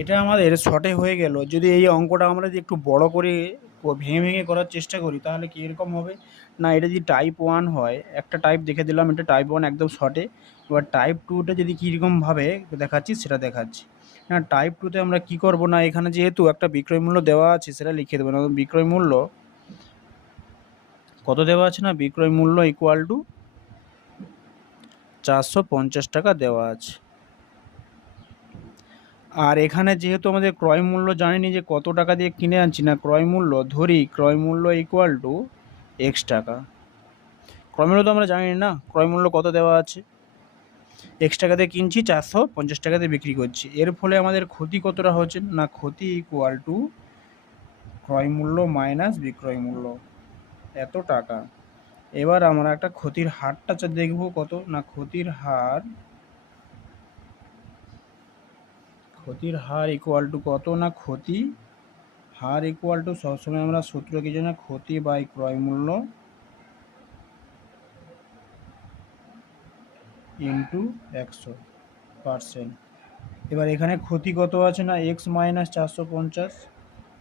এটা আমাদের শর্টে হয়ে গেল। যদি এই অঙ্কটা আমরা যদি একটু বড় করে ভেঙে ভেঙে করার চেষ্টা করি তাহলে কি এরকম হবে না, এটা যদি টাইপ 1 হয়, একটা টাইপ দেখে দিলাম, এটা টাইপ 1 একদম শর্টে। এবার টাইপ 2টা যদি কীরকমভাবে দেখাচ্ছি সেটা দেখাচ্ছি। না, টাইপ 2তে আমরা কি করব না, এখানে যেহেতু একটা বিক্রয় মূল্য দেওয়া আছে সেটা লিখে দেবো না। বিক্রয় মূল্য কত দেওয়া আছে না, বিক্রয় মূল্য ইকুয়াল টু 450 টাকা দেওয়া আছে। আর এখানে যেহেতু আমাদের ক্রয় মূল্য জানিনি যে কত টাকা দিয়ে কিনে আনছি, না ক্রয় মূল্য ধরি ক্রয় মূল্য ইকুয়াল টু এক্স টাকা। ক্রয় মূল্য তো আমরা জানি না ক্রয় মূল্য কত দেওয়া আছে, এক্স টাকাতে কিনছি, 450 টাকাতে বিক্রি করছি। এর ফলে আমাদের ক্ষতি কতটা হচ্ছে না, ক্ষতি ইকুয়াল টু ক্রয় মূল্য মাইনাস বিক্রয় মূল্য এত টাকা। এবার আমরা একটা ক্ষতির হারটা দেখব কত না, ক্ষতির হার ইকুয়াল টু কত না, ক্ষতি হার ইকুয়াল টু সবসময় আমরা সূত্র কি জানি, ক্ষতি বাই ক্রয় মূল্য ইন্টু 100%। এবার এখানে ক্ষতি কত আছে না, এক্স মাইনাস 450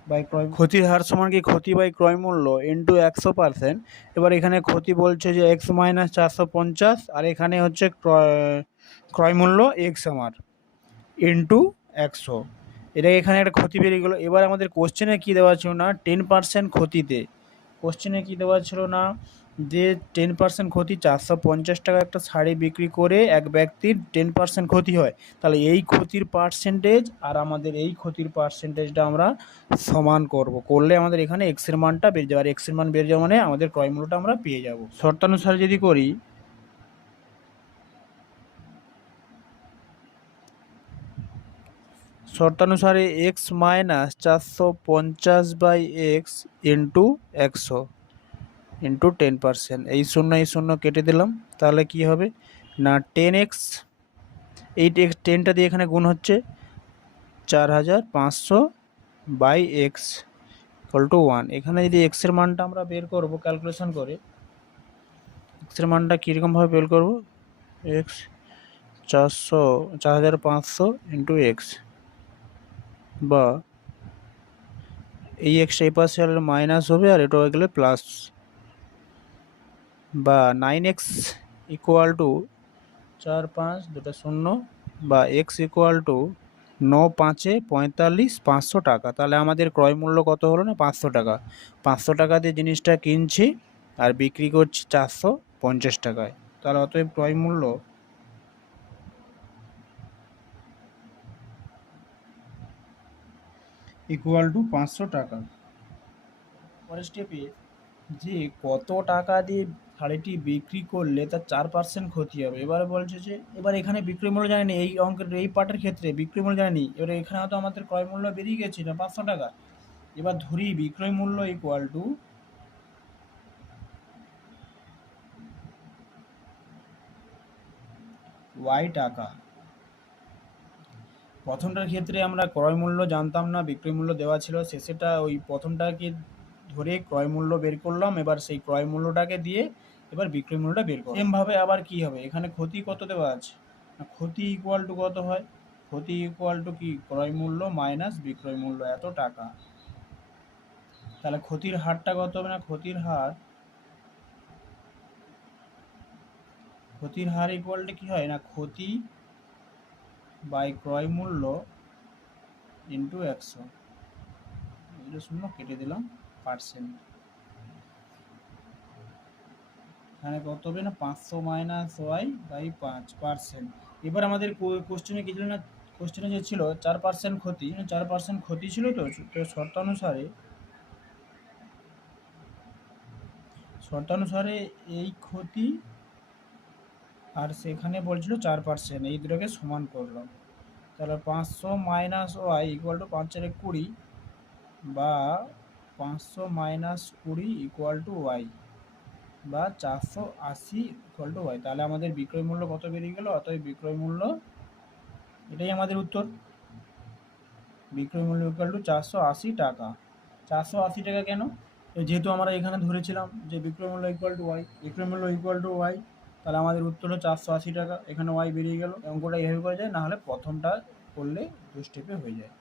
বাই ক্রয়, ক্ষতির হার সমান কি ক্ষতি বাই ক্রয় মূল্য ইন্টু 100%। এবার এখানে ক্ষতি বলছে যে এক্স মাইনাস 450 আর এখানে হচ্ছে ক্রয় মূল্য এক্স আমার ইন্টু 100। এটা এখানে একটা ক্ষতি বেরিয়ে গেলো। এবার আমাদের কোশ্চেনে কী দেওয়া ছিল না, 10% ক্ষতিতে, কোশ্চেনে কী দেওয়া ছিল না যে 10% ক্ষতি, 450 টাকা একটা শাড়ি বিক্রি করে এক ব্যক্তির 10% ক্ষতি হয়, তাহলে এই ক্ষতির পার্সেন্টেজ আর আমাদের এই ক্ষতির পার্সেন্টেজটা আমরা সমান করলে আমাদের এখানে এক্সের মানটা বেড়ে যাবে। আর এক্সের মান বেড়ে যাওয়া মানে আমাদের ক্রয় মূল্যটা আমরা পেয়ে যাব। শর্তানুসারে যদি করি, শর্তানুসারে x minus 450 by x into 100 into 10%, এই শূন্য কেটে দিলাম, তাহলে কি হবে না 10x, এই 10টা দিয়ে এখানে গুণ হচ্ছে 4500 বাই এক্স ইকুয়াল টু 1। এখানে যদি এক্সের মানটা আমরা বের করব ক্যালকুলেশন করে, এক্সের মানটা কীরকমভাবে বের করব, এক্স 4500 ইন্টু এক্স, বা এই এক্সটা এই পাশে মাইনাস হবে আর এটা হয়ে গেলে প্লাস, বা 9x ইকুয়াল টু 4 5 দুটো শূন্য, বা এক্স ইকুয়াল টু 9 5 45 500 টাকা। তাহলে আমাদের ক্রয় মূল্য কত হলো না, 500 টাকা। 500 টাকা দিয়ে জিনিসটা কিনছি আর বিক্রি করছি 450 টাকায়। তাহলে অতএব ক্রয় মূল্য ইকুয়াল টু 500 টাকা। পরের স্টেপে যে কত টাকা দিয়ে শাড়িটি বিক্রি করলে তার 4% ক্ষতি হবে। এবারে বলছে যে এবার এখানে বিক্রয় মূল্য জানেনি, এই অঙ্কের এই পার্টের ক্ষেত্রে বিক্রয় মূল্য জানেনি। এবারে এখানে হয়তো আমাদের ক্রয় মূল্য বেরিয়ে গেছে না 500 টাকা। এবার ধরি বিক্রয় মূল্য ইকুয়াল টু ওয়াই টাকা। প্রথমটার ক্ষেত্রে আমরা ক্রয় মূল্য জানতাম না, বিক্রয় মূল্য দেওয়া ছিল, শেষেটা ওই প্রথমটাকে ধরে ক্রয় মূল্য বের করলাম, এবার সেই ক্রয় মূল্যটাকে দিয়ে এবার বিক্রয় মূল্যটা বের করলাম। সেমভাবে আবার কি হবে, এখানে ক্ষতি কত দেওয়া আছে, ক্ষতি ইকুয়াল টু কত হয়, ক্ষতি ইকুয়াল টু কি ক্রয় মূল্য মাইনাস বিক্রয় মূল্য এত টাকা। তাহলে ক্ষতির হারটা কত হবে না, ক্ষতির হার ইকুয়াল টু কি হয় না, ক্ষতি বাই ক্রয় মূল্য ইন্টু 100, শূন্য কেটে দিলাম পার্সেন্ট। এখানে কত হবে না 500 মাইনাস ওয়াই বাই 5%। এবার আমাদের কোশ্চেনে কি ছিল না, কোশ্চেনে যে ছিল 4% ক্ষতি, 4% ক্ষতি ছিল, তো শর্তানুসারে এই ক্ষতি আর সেখানে বলছিল 4%, এই দুটোকে সমান করলাম। তাহলে 500 মাইনাস ওয়াই ইকুয়াল টু 5 4 20, বা 500 মাইনাস 20 ইকুয়াল টু ওয়াই, বা 480 ইকুয়াল টু ওয়াই। তাহলে আমাদের বিক্রয় মূল্য কত বেরিয়ে গেল, অতএব বিক্রয় মূল্য, এটাই আমাদের উত্তর, বিক্রয় মূল্য ইকুয়াল টু 480 টাকা। 480 টাকা কেন, যেহেতু আমরা এখানে ধরেছিলাম যে বিক্রয় মূল্য ইকুয়াল টু ওয়াই, বিক্রয় মূল্য ইকুয়াল টু ওয়াই, তাহলে আমাদের উত্তর হলো 480 টাকা। এখানে ওয়াই বেরিয়ে গেল। অঙ্কটা এইভাবে করা যায়, না হলে প্রথমটা করলে 2 স্টেপে হয়ে যায়।